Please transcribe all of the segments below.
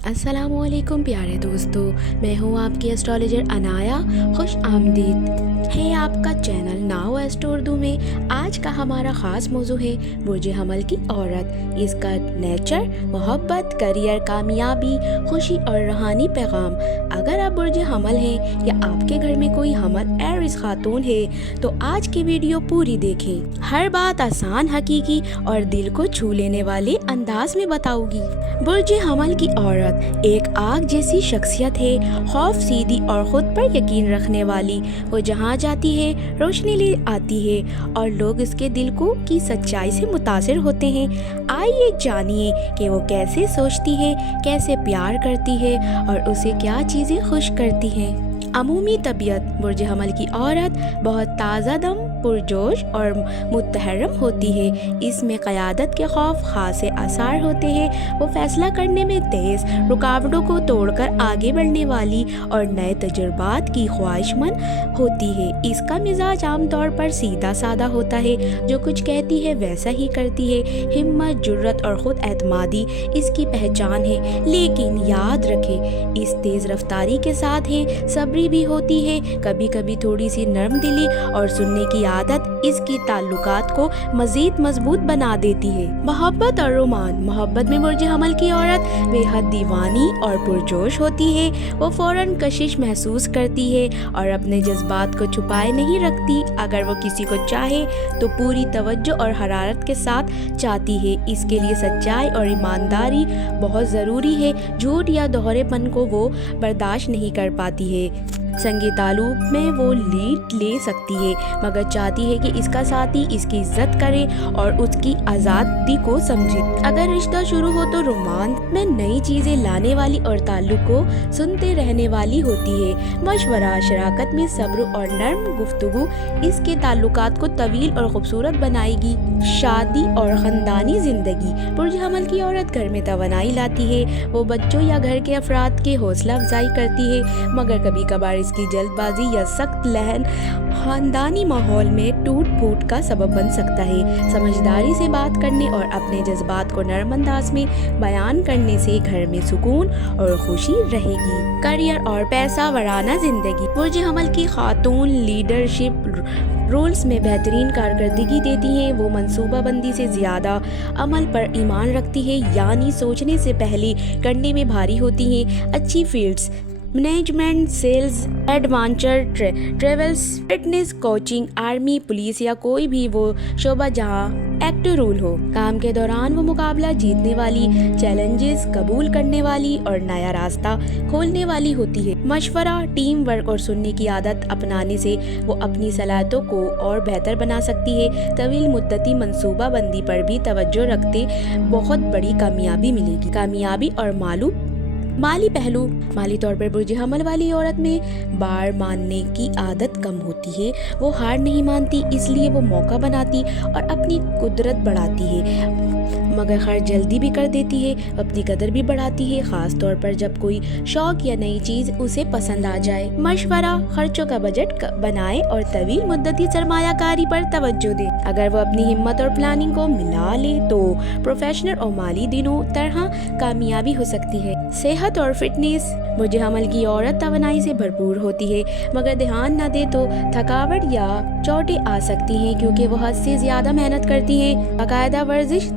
अस्सलाम वालेकुम प्यारे दोस्तों, मैं हूँ आपकी एस्ट्रोलॉजर अनाया। खुश आमदीद है आपका चैनल नाउ एस्ट्रो उर्दू में। आज का हमारा ख़ास मौजू है बुर्ज हमल की औरत, इसका नेचर, मोहब्बत, करियर, कामयाबी, खुशी और रूहानी पैगाम। अगर आप बुर्ज हमल हैं या आपके घर में कोई हमल एरिस खातून है तो आज की वीडियो पूरी देखें। हर बात आसान, हकीकी और दिल को छू लेने वाले अंदाज में बताऊंगी। बुर्ज हमल की औरत एक आग जैसी शख्सियत है, खौफ सीधी और खुद पर यकीन रखने वाली। वो जहाँ जाती है रोशनी ले आती है और लोग इसके दिल को की सच्चाई से मुतासिर होते हैं। आइए जानिए कि वो कैसे सोचती है, कैसे प्यार करती है और उसे क्या चीज़ें खुश करती हैं। अमूमी तबीयत बुर्ज हमल की औरत बहुत ताज़ा दम, पुरजोश और मुतहरम होती है। इसमें क़यादत के खौफ खासे आसार होते हैं। वो फैसला करने में तेज़, रुकावटों को तोड़कर आगे बढ़ने वाली और नए तजुर्बात की ख्वाहिशमंद होती है। इसका मिजाज आमतौर पर सीधा साधा होता है, जो कुछ कहती है वैसा ही करती है। हिम्मत, जुर्रत और ख़ुद एतमादी इसकी पहचान है। लेकिन याद रखें, इस तेज़ रफ्तारी के साथ है सब्र भी होती है। कभी कभी थोड़ी सी नरम दिली और सुनने की आदत इसकी ताल्लुकात को मजीद मजबूत बना देती है। मोहब्बत और रोमान। मोहब्बत में बुर्ज हमल की औरत बेहद दीवानी और पुरजोश होती है। वो फौरन कशिश महसूस करती है और अपने जज्बात को छुपाए नहीं रखती। अगर वो किसी को चाहे तो पूरी तवज्जो और हरारत के साथ चाहती है। इसके लिए सच्चाई और ईमानदारी बहुत ज़रूरी है। झूठ या दोहरेपन को वो बर्दाश्त नहीं कर पाती है। संगी ताल्लुक में वो लीड ले सकती है, मगर चाहती है कि इसका साथी इसकी इज्जत करे और उसकी आज़ादी को समझे। अगर रिश्ता शुरू हो तो रोमांस में नई चीज़ें लाने वाली और ताल्लुक को सुनते रहने वाली होती है। मशवरा, शराकत में सब्र और नर्म गुफ्तगू इसके ताल्लुकात को तवील और खूबसूरत बनाएगी। शादी और ख़ानदानी ज़िंदगी। बुर्ज हमल की औरत घर में तवानाई लाती है। वो बच्चों या घर के अफराद के हौसला अफजाई करती है, मगर कभी कभार इसकी जल्दबाजी या सख्त लहन खानदानी माहौल में टूट फूट का सबब बन सकता है। समझदारी से बात करने और अपने जज्बात को नरम अंदाज में बयान करने से घर में सुकून और खुशी रहेगी। करियर और पैसा वराना जिंदगी। बुर्ज हमल की खातून लीडरशिप रोल्स में बेहतरीन कारकर्दगी देती हैं। वो मंसूबाबंदी से ज़्यादा अमल पर ईमान रखती है, यानी सोचने से पहले करने में भारी होती हैं। अच्छी fields, management, sales, adventure, travels, fitness, coaching, army, police या कोई भी वो शोबा जहाँ एक्टिव रोल हो। काम के दौरान वो मुकाबला जीतने वाली, चैलेंजेस कबूल करने वाली और नया रास्ता खोलने वाली होती है। मशवरा, टीम वर्क और सुनने की आदत अपनाने से वो अपनी सलाहियतों को और बेहतर बना सकती है। तवील मुद्दती मंसूबा बंदी पर भी तवज्जो रखते बहुत बड़ी कामयाबी मिलेगी। कामयाबी और माली पहलू। माली तौर पर बुर्ज हमल वाली औरत में बार मानने की आदत कम होती है। वो हार नहीं मानती, इसलिए वो मौका बनाती और अपनी कुदरत बढ़ाती है, मगर खर्च जल्दी भी कर देती है। अपनी कदर भी बढ़ाती है, खास तौर पर जब कोई शौक या नई चीज़ उसे पसंद आ जाए। मशवरा, खर्चों का बजट बनाए और तवील मुद्दती सरमायाकारी पर तवज्जो दे। अगर वो अपनी हिम्मत और प्लानिंग को मिला ले तो प्रोफेशनल और माली दिनों तरह कामयाबी हो सकती है। सेहत और फिटनेस। बुर्ज हमल की औरत तवानाई से भरपूर होती है, मगर ध्यान न दे तो थकावट या चोटें आ सकती हैं, क्योंकि वो हद से ज़्यादा मेहनत करती हैं। बाकायदा वर्जिश,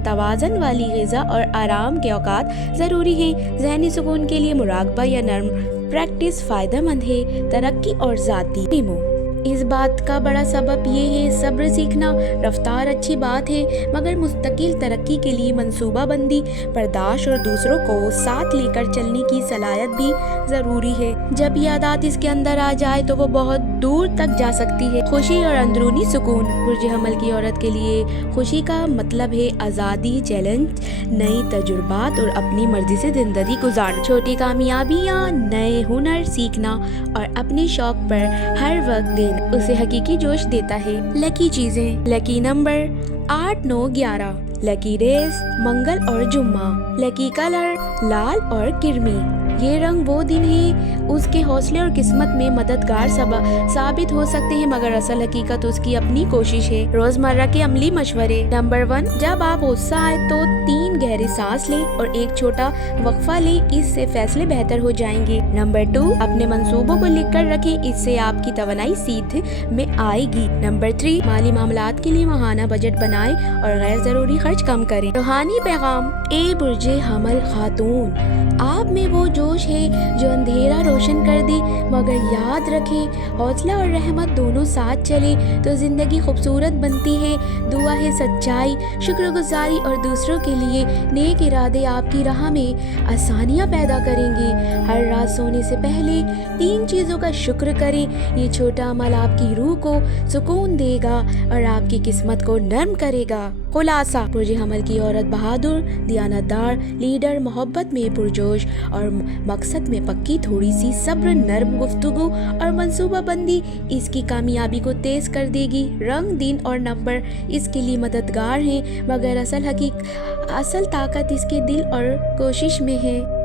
तवाज़न वाली ग़िज़ा और आराम के औकात ज़रूरी हैं। ज़हनी सुकून के लिए मुराक़बा या नर्म प्रैक्टिस फ़ायदेमंद है। तरक्की और ज़ाती टीमों। इस बात का बड़ा सबब ये है सब्र सीखना। रफ्तार अच्छी बात है, मगर मुस्तकिल तरक्की के लिए मंसूबाबंदी, बर्दाश्त और दूसरों को साथ लेकर चलने की सलाहियत भी ज़रूरी है। जब ये आदत इसके अंदर आ जाए तो वो बहुत दूर तक जा सकती है। खुशी और अंदरूनी सुकून। बुर्ज हमल की औरत के लिए खुशी का मतलब है आज़ादी, चैलेंज, नई तजुर्बात और अपनी मर्जी से ज़िंदगी गुजारना। छोटी कामयाबियाँ, नए हुनर सीखना और अपने शौक पर हर वक्त देना उसे हकीकी जोश देता है। लकी चीजें। Lucky number 8, 9, 11। लकी रेस मंगल और जुम्मा। लकी कलर लाल और किरमी। ये रंग वो दिन ही उसके हौसले और किस्मत में मददगार साबित हो सकते हैं, मगर असल हकीकत उसकी अपनी कोशिश है। रोजमर्रा के अमली मशवरे। नंबर 1, जब आप गुस्सा आए तो 3 गहरी सांस लें और एक छोटा वक्फा लें, इससे फैसले बेहतर हो जाएंगे। नंबर 2, अपने मंसूबों को लिख कर रखें, इससे आपकी तवानाई सीध में आएगी। नंबर 3, माली मामलात के लिए माहाना बजट बनाएं और गैर जरूरी खर्च कम करें। रूहानी पैगाम। ए बुर्जे हमल खातून, आप में वो जोश है जो अंधेरा रोशन कर दे, मगर याद रखें हौसला और रहमत दोनों साथ चले तो जिंदगी खूबसूरत बनती है। दुआ है सच्चाई, शुक्रगुजारी और दूसरों के लिए नेक इरादे आपकी राह में आसानियाँ पैदा करेंगे। हर रात सोने से पहले 3 चीज़ों का शुक्र करें। ये छोटा अमल आपकी रूह को सुकून देगा और आपकी किस्मत को नर्म करेगा। खुलासा। बुर्जे हमल की औरत बहादुर, दियानतदार, लीडर, मोहब्बत में पुरजोश और मकसद में पक्की, थोड़ी सी सब्र, नर्म गुफ्तगू और मंसूबा बंदी इसकी कामयाबी को तेज कर देगी। रंग, दिन और नंबर इसके लिए मददगार हैं, मगर असल ताकत इसके दिल और कोशिश में है।